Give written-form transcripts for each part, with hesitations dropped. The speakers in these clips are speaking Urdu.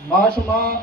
Maaşıma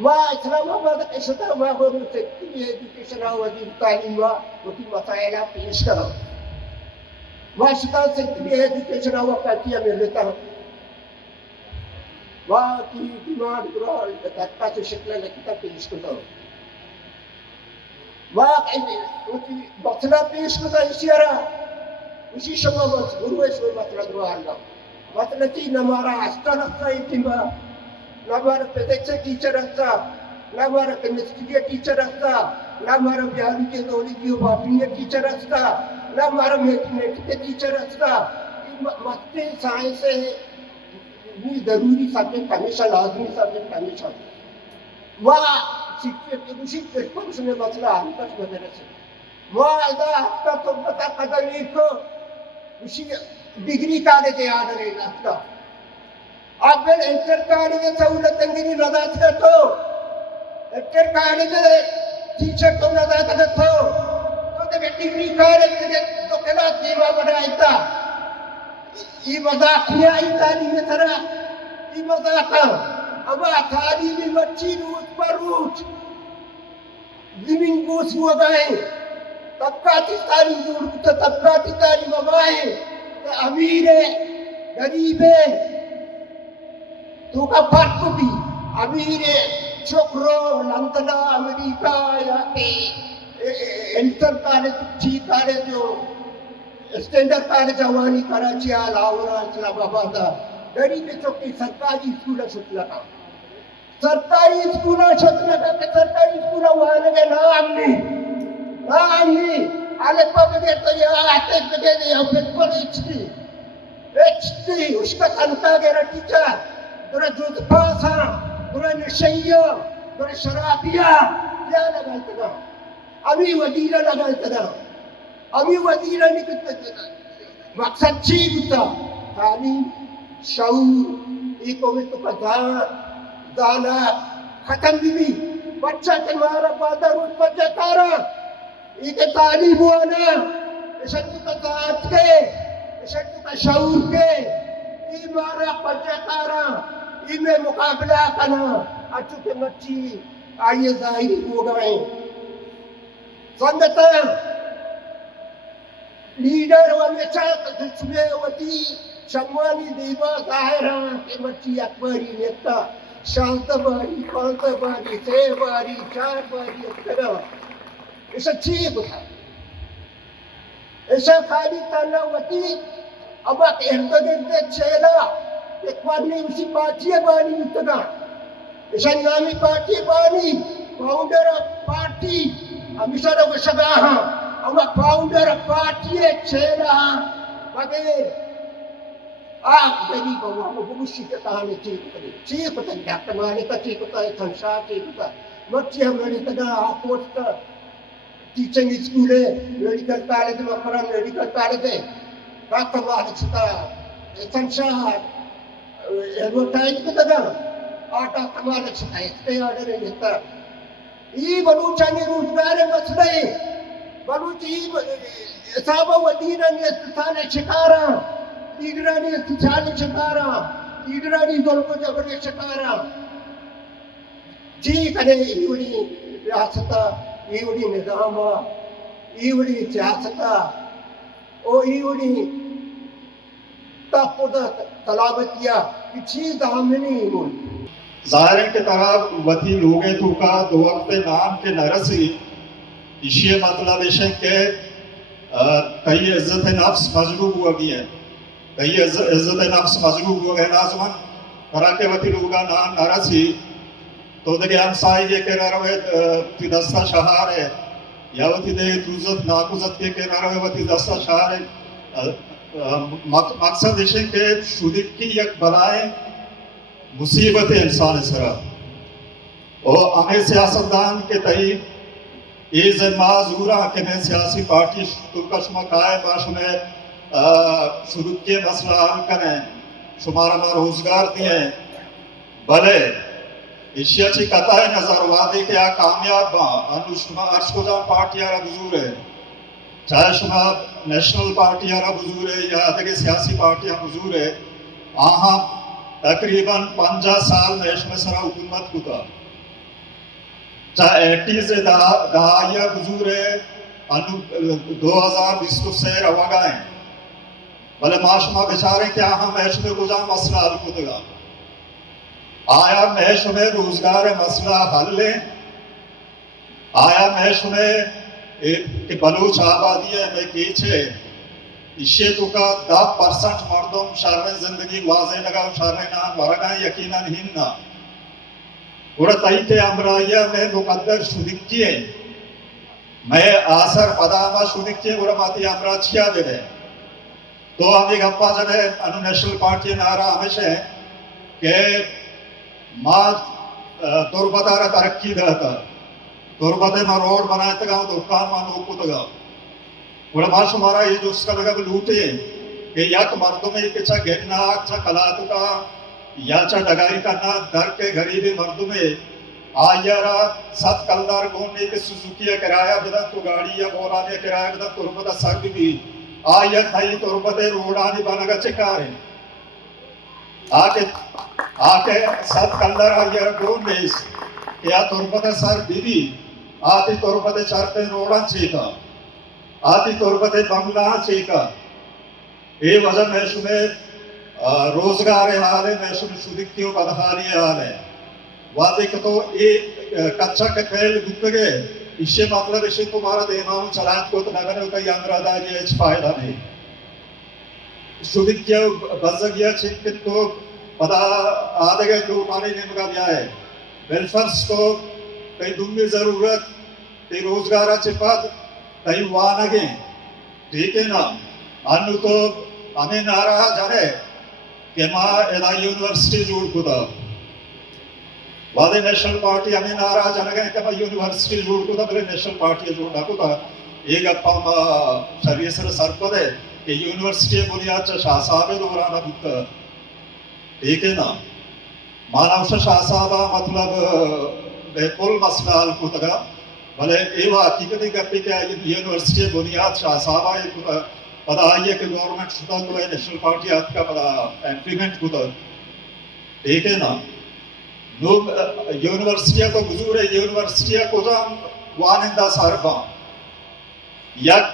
وإسلام آباد کے شدہ ماحول سے ایجوکیشن وزیر تعلیم وکی مسائلہ پیش کرو واشنگٹن سے ایجوکیشن وقتیہ میں لیتا ہوں کی ڈیمانڈ کرو دکھتا سے شکل لکھتا پیش کرو مسئلہ پیش کرتا اشیارہ اسی شما مذکور ہے شما مسئلہ کرو اللہ مسئلہ چی نمارا ہستا رکھتا اتبا نہ ہمارا فزکس ٹیچر رکھتا نہ ہمارا کیمسٹری ٹیچر رکھتا نہ ہمارا بیالوجی زولوجی باٹنی ٹیچر رکھتا نہ ہمارا میتھمیٹکس ٹیچر رکھتا مسئلے سائنس بھی ضروری سبجیکٹ ہمیشہ لازمی سبجیکٹ ہمیشہ وہاں اسی اس نے مسئلہ حل کر وغیرہ سے وہاں ادا ہفتہ تو پتا قدر ایک اسی ڈگری کالج یاد رہے ہفتہ اب انٹر کالج سہولت انگری لگا تھے تو انٹر کالج ٹیچر تو لگا تھے تو ڈگری کالج تو کلاس دیوا بڑھائی تھا یہ مذاق نہیں آئی تعلیم طرح یہ مذاق اما تعلیم بچی روز پر روز زمین بوس ہوا گئے طبقاتی تعلیم جوڑ کتا طبقاتی تعلیم آئے امیر ہے غریب ہے تو کا فرق بھی امیر ہے چھوکرو لندن امریکہ یا انٹر کالج ٹھی کالج جو اسٹینڈرڈ کالج اوانی کراچی لاہور اسلام آباد غریب چوکی سرکاری اسکول شت لگا سرکاری اسکول شت لگا کہ سرکاری اسکول وہاں لگے نام نہیں آلے پاپے تو یہ آتے بگے دے یا بالکل ایچ ڈی اس کا تنکا گیرا ٹیچر درہ جوت پاسا درہ نشیہ درہ شرابیہ کیا لگائے تھا ابھی وزیرہ لگائے تھا ابھی وزیرہ نکلتا مقصد چیز ہوتا تعلیم شعور ایکو میں تو کا دانا ختم بھی بچہ تمہارا پادر روز بچہ کارا ایک تعلیم ہوانا اشد تو کا ذات کے اشد تو کا شعور کے ای مارا بچہ کارا ای میں مقابلہ کرنا اچھو کے مچی آئیے ظاہری ہو گئے سنگتا لیڈر ہمیشہ جسمے وطی شمالی دیوا ظاہرہ کہ مچی اکبری نیتا شانت باری پانت باری سے باری چار باری اکبرہ ایسا چیز ہوتا ایسا خالی تانا وطی اب اک ارد گرد چھیلا ایک بارنی اسی پارٹی بانی متنا ایسا نامی پارٹی بانی فاؤنڈر پارٹی ہمیشہ رو شگاہاں اما فاؤنڈر پارٹی چھیلا بغیر آگ دلی بہوا بگوشی کے کہانے چیک ہوتا ہے ڈاکٹر مانے کا چیک ہوتا ہے تنشاہ چیک ہوتا ہے مرچی ہم نے تگا آپوٹ کا ٹیچنگ اسکول ہے میڈیکل کالج مقرم میڈیکل کالج ہے ڈاکٹر مانے چھتا تنشاہ ایڈورٹائز کو تگا ڈاکٹر مانے چھتا ہے اس کے آڈر ہے نیتا یہ بلوچانی روزگار مسئلے بلوچی صحابہ ودینہ نے استثال شکارا لیڈرانی استثال شکارا لیڈرانی ظلم و جبر شکارا جی کنے ایوڑی ریاستہ ایوڑی نظامہ ایوڑی سیاستہ او ایوڑی تاپودہ تلاوتیہ کی چیز ہمیں ظاہر کے طرح وطی لوگے تو کا دو وقت نام کے نرسی اسی مطلب ہے کہ کئی عزت نفس مجلوب ہوا گئی ہے کئی عزت نفس مجلوب ہوا گئے نازمن کرا کے وطی لوگا نام نرسی تو دے ہمسائی یہ کہ نروے تی دستہ شہار ہے یا وطی دے دوزت ناکوزت کے نروے وطی دستہ شہار ہے مقصد ہے کہ شدید کی یک بلائے مصیبت انسان سرا اور ہمیں سیاستدان کے تئید یہ ذمہ کہ میں سیاسی پارٹی ترکشمہ کائے باش میں شروع کے مسئلہ حل کریں شمارا میں روزگار دیں بلے اشیاء چی کتا ہے نظر وادی کہ آپ کامیاب انو شما ارش کو جان پارٹی آرہ بزور ہے چاہے شما نیشنل پارٹی آرہ بزور ہے یا دیکھے سیاسی پارٹی آرہ بزور ہے آہاں تقریباً 50 سال میں اس میں سرا حکومت کو تھا چاہے 80 سے دہائیہ گزور ہے 2023 رواگا ہیں بلے معاشمہ بیچارے کیا ہم میش میں گزا مسئلہ حل کو دگا آیا میش میں روزگار مسئلہ حل لیں آیا میش میں کہ بلوچ آبادی ہے میں کیچھے اسے تو کا 10% مردم شہر زندگی واضح لگا شہر نام ورگاں یقیناً ہننا اور تایتے امرائیہ میں مقدر شدکیے میں آثر پدامہ شدکیے اور ماتی امراچیا دے دے تو ہمیں گپا جگہ انو نیشنل پارٹی نارا ہمیشہ ہے کہ ماں تربتارہ ترقی دہتا تربتے میں روڈ بنائے تگا دکان میں نوکو تگا اور ماں شمارا یہ جو اس کا لگا لوٹے کہ یک مردوں میں کچھا گھننا چا کلاتو کا یا چا ڈگاری کرنا در کے غریبی مردوں میں آیا را 7 کلدار گوننے کے سوزوکی کرایہ بدن تو گاڑی یا بولانے کرایہ بدن تربتہ سرگ بھی آیا تھائی تربتے روڈانی بنگا چکارے آکے 7 کلدار آیا را گوننے کیا تربتہ سر بھی آتی تربتے چارپے روڈان چیکا آتی تربتے بنگلہ چیکا یہ وجہ میں شمیں روزگار حال ہے میں شمیں شدکیوں بدحالی حال ہے وعدے کہ تو ایک کچھا کے پہل گھت گئے اسے مطلب اسے تمہارا دیماؤں چلائن کو تو نگنے ہوتا یا امرادہ یہ اچھ فائدہ نہیں شدکیوں بزگیا چھکت تو پدا آدھے گئے تو پانی نمگا بیا ہے ویلفرس تو کئی دنگی ضرورت کئی روزگارہ چھپاد کئی وانگیں ٹھیک ہے نا انو تو ہمیں نارا جانے کہ ماں ادھا یونیورسٹی جوڑ کتا وعدے نیشنل پارٹی ہمیں نارا جانے گئے کہ ماں یونیورسٹی جوڑ کتا بلے نیشنل پارٹی جوڑ کتا ایک اپا ماں شریع سر سر پدے کہ یونیورسٹی بنیاد چا شاہ صاحب دورانا بکتا ٹھیک ہے نا مانا اسا شاہ صاحبہ مطلب بے کل مسئلہ حل کتا بلے ایوہ حقیقتی کرتے کہ یونیورسٹی بنیاد شاہ صاحبہ پتا آئیے کہ گورنمنٹ شدہ تو ہے نیشنل پارٹی آت کا پتا امپلیمنٹ کو تو ٹھیک ہے نا لوگ یونیورسٹیاں کو گزور ہے یونیورسٹیاں کو جام وانندہ ساربا یک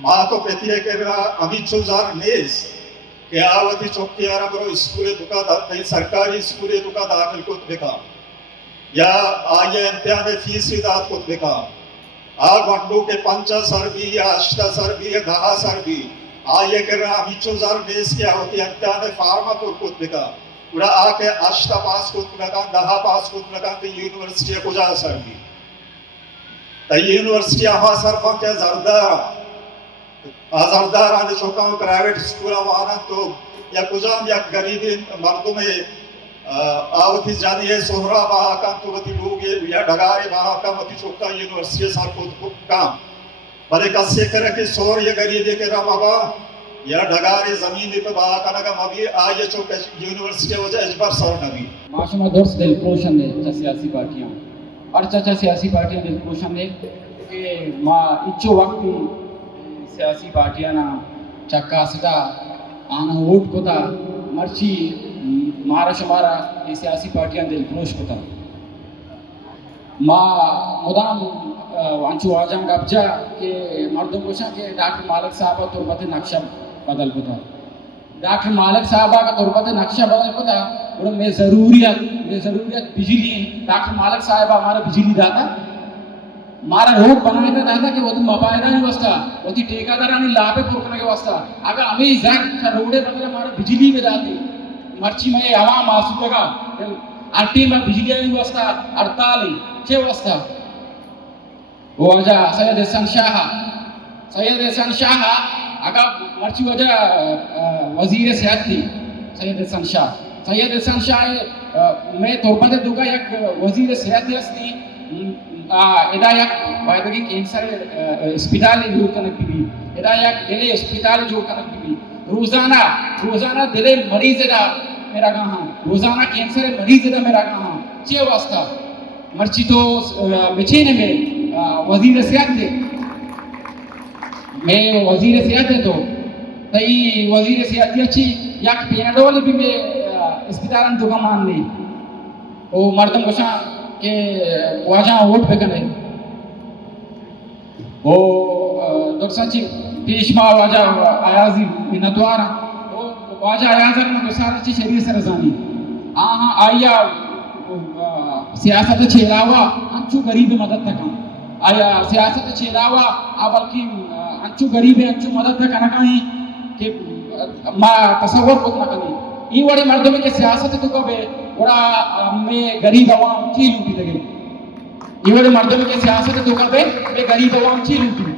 ماں تو پیتی ہے کہ امی چوزار نیز کہ آواتی چوکی آرہ برو اسکولے دکا سرکاری اسکولے دکا داخل کو دکا یا آئیے امتحان فیس اداد کو دکا آگ وانڈو کے 5 سر بھی یا 8 سر بھی یا 10 سر بھی آئیے کر رہا ہمی چوزار نیز کیا ہوتی امتحان فارما کو خود دکا پورا آکے 8 پاس کو دکا 10 پاس کو دکا تو یونیورسٹی کو جا سر بھی تو یونیورسٹی آہا سر پا کیا زردار آنے چوکا ہوں پرائیویٹ سکولا وانا تو یا کجام یا غریبی مردوں میں آوتی جانی ہے سہرہ باہا کام تو وطی لوگ یا ڈگارے باہا کام وطی چوکتا یونیورسٹی سار خود کام بلے کسے کرے کہ سور یہ غریبی کے رام آبا یا ڈگارے زمین پہ باہا کانگا مبی آئیے چوکا یونیورسٹی وجہ اجبار سور نبی معاشمہ درس دل پروشن ہے چا سیاسی پارٹیاں اور چاچا سیاسی پارٹیاں دل پروشن ہے کہ ماں اچھو وقتی سیاسی پارٹیاں نا چکا سٹا آنا ووٹ کو تا مرچی مارا شمارا یہ سیاسی پارٹیاں دل پروش کو تا ماں مدام وانچو آجاں گبجا کہ مردم کو شاہ کہ ڈاکٹر مالک صاحبہ تربت نقشہ بدل کو تا ڈاکٹر مالک صاحبہ کا تربت نقشہ بدل کو تا اور میں ضروریت بجلی ڈاکٹر مالک صاحبہ ہمارا بجلی داتا مارا روڈ بنائے تھا کہ وہ تو مپائدہ نہیں واسطہ وہ تی ٹیکہ دارانی لاپے پرکنے کے واسطہ اگر ہمیں ایگزیکٹ روڈے بدلے ہمارا بجلی میں داتی مرچی میں عوام آسو لگا ارٹی میں بجلی نہیں واسطہ ارتالی چھے واسطہ وہ وجہ سید احسان شاہ اگر مرچی وجہ وزیر صحت تھی سید احسان شاہ میں تربت دوگا یک وزیر صحت ہستی ادا یک وائدگی کینسر اسپیٹال جوڑ کنک بھی ادا یک دلے اسپیٹال جوڑ کنک بھی روزانہ دلے مریض ادا میرا کہاں روزانہ کینسر مریض ادا میرا کہاں چیئے واسطہ مرچی تو بچینے میں وزیر صحت دے میں وزیر صحت ہے تو تئی وزیر صحت دی اچھی یک پینڈول بھی میں اسپیٹالن تو کا مان لی وہ مردم کو شاہ کہ واجہ ووٹ بکنے وہ درسچی پیشما واجہ آیازی منتوارا وہ واجہ آیازر میں دوسارا چی شریع سرزانی آہاں آیا سیاست چھیلاوا انچو غریب مدد تکاں آیا سیاست چھیلاوا بلکہ انچو غریب انچو مدد تکاں کہیں کہ ما تصور کو نہ کریں یہ وڑی مردمی کے سیاست تو کبے وڑا میں غریب عوام چی لوٹی لگے یہ وڑی مردمی کے سیاست تو کبے میں غریب عوام چی لوٹی.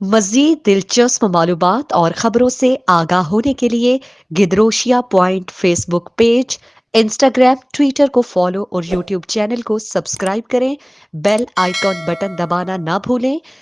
مزید دلچسپ معلومات اور خبروں سے آگاہ ہونے کے لیے Gedrosia point Facebook page, Instagram, Twitter کو فالو اور یوٹیوب چینل کو سبسکرائب کریں۔ بیل آئیکن بٹن دبانا نہ بھولیں